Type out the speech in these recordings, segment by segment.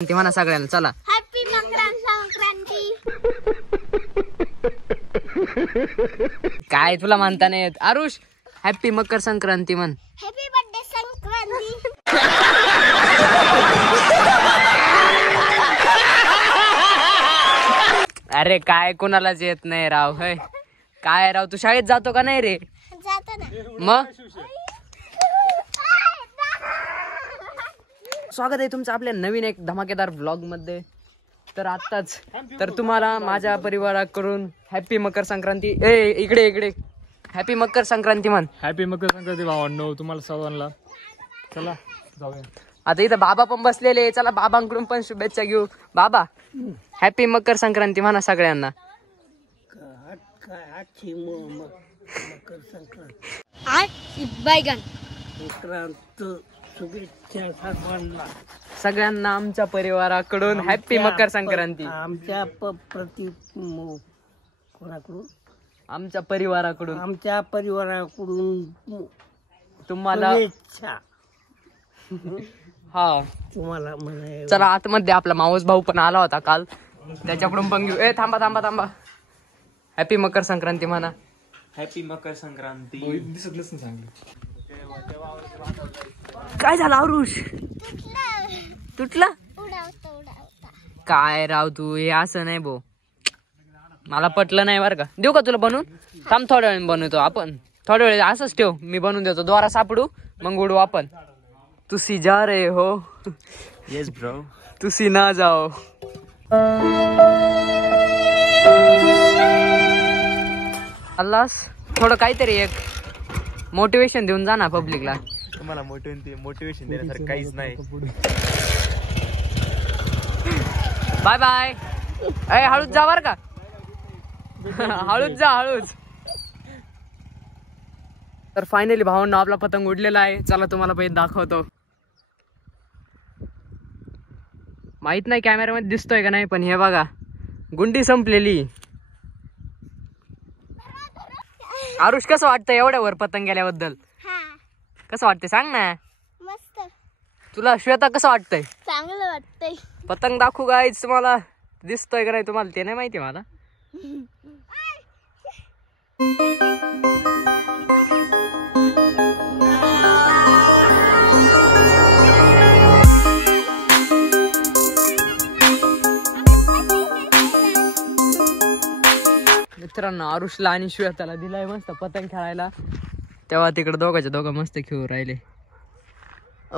ते म्हणा सगळ्यांना चला हॅपी मकर संक्रांती. काय तुला म्हणता नाही येत आरुष. हॅपी मकर संक्रांती म्हण. Happy birthday Sankranti. अरे काय कोणालाच येत नाही राव. हे काय राव, तू शाळेत जातो का नाही रे? जातो ना. मग स्वागत आहे तुमचं आपल्या नवीन एक धमाकेदार व्लॉग मध्ये. तर आत्ताच तर तुम्हाला माझ्या परिवाराकडून हॅपी मकर संक्रांती. इकडे इकडे हॅपी मकर संक्रांती म्हण. हॅपी मकर संक्रांती भावांनो तुम्हाला सर्वांना. चला जाऊया. आता इथं बाबा पण बसलेले, चला बाबांकडून पण शुभेच्छा घेऊ. बाबा हॅपी मकर संक्रांती म्हणा सगळ्यांना. मकर संक्रांती. बैगन संक्रांत शुभेच्छा सर्वांना. सगळ्यांना आमच्या परिवाराकडून हॅपी मकर संक्रांती. आमच्या कोणाकडून? आमच्या परिवाराकडून आमच्या परिवाराकडून तुम्हाला शुभेच्छा. हा तुम्हाला म्हणाय चला आतमध्ये आपला मावस भाऊ पण आला होता काल, त्याच्याकडून पण घेऊ. थांबा थांबा थांबा. हॅपी मकर संक्रांती म्हणा. हॅपी मकर संक्रांती. दिसतलंच नाही चांगलं. काय झालं आरुष? तुटला उडवता. काय राव तू, हे असं नाही भाऊ, मला पटलं नाही बरं का. देऊ का तुला बनवून? थांब थोड्या वेळ बनवतो आपण. थोड्या वेळ असंच ठेव, मी बनवून देतो. द्वारा सापडू मग उडू आपण. तुसी जा रे हो. Yes bro. तुसी ना जाओ. अल्लास थोडं काहीतरी एक मोटिवेशन देऊन जा ना पब्लिकला. तुम्हाला मोटिवेशन देण्यासारखं काहीच नाही. Bye bye. अय हळूच जा बर का. हळूच जा हळूच. तर फायनली भावांना आपला पतंग उडलेला आहे. चला तुम्हाला पहिले दाखवतो. माहित नाही कॅमेऱ्यामध्ये दिसतोय का नाही, पण हे बघा गुंडी संपलेली. आरुष कसं वाटतं एवढ्या वर पतंग गेल्याबद्दल? हा कसं वाटतंय सांग ना. मस्त. तुला श्वेता कसं वाटतंय? चांगलं वाटतंय. पतंग दाखवू गाईच तुम्हाला. दिसतोय का नाही तुम्हाला ते नाही माहिती मला. मित्रांनो आरुषला आणि श्वेताला दिलाय मस्त पतंग खेळायला. तेव्हा तिकडे दोघांच्या दोघं मस्त खेळू राहिले.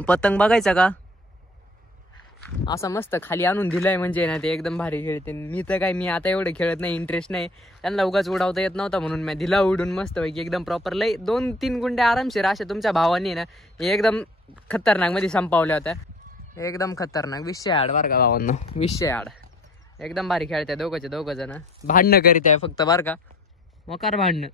पतंग बघायचा का? असं मस्त खाली आणून दिलाय म्हणजे ना ते एकदम भारी खेळते. मी तर काय, मी आता एवढं खेळत नाही, इंटरेस्ट नाही. त्यांना उगाच उडवता येत नव्हता म्हणून मी दिला उडून मस्त पैकी एकदम प्रॉपर. लय 2-3 गुंडे आरामशीर अशा तुमच्या भावानी ना एकदम खतरनाक मध्ये संपावल्या होत्या. एकदम खतरनाक. 20 आड बरं का भावांनो, 20 आड. एकदम भारी खेळत्या दोघंचे दोघं जण. भांडणं करीत आहे फक्त बरं का, मकार भांडणं.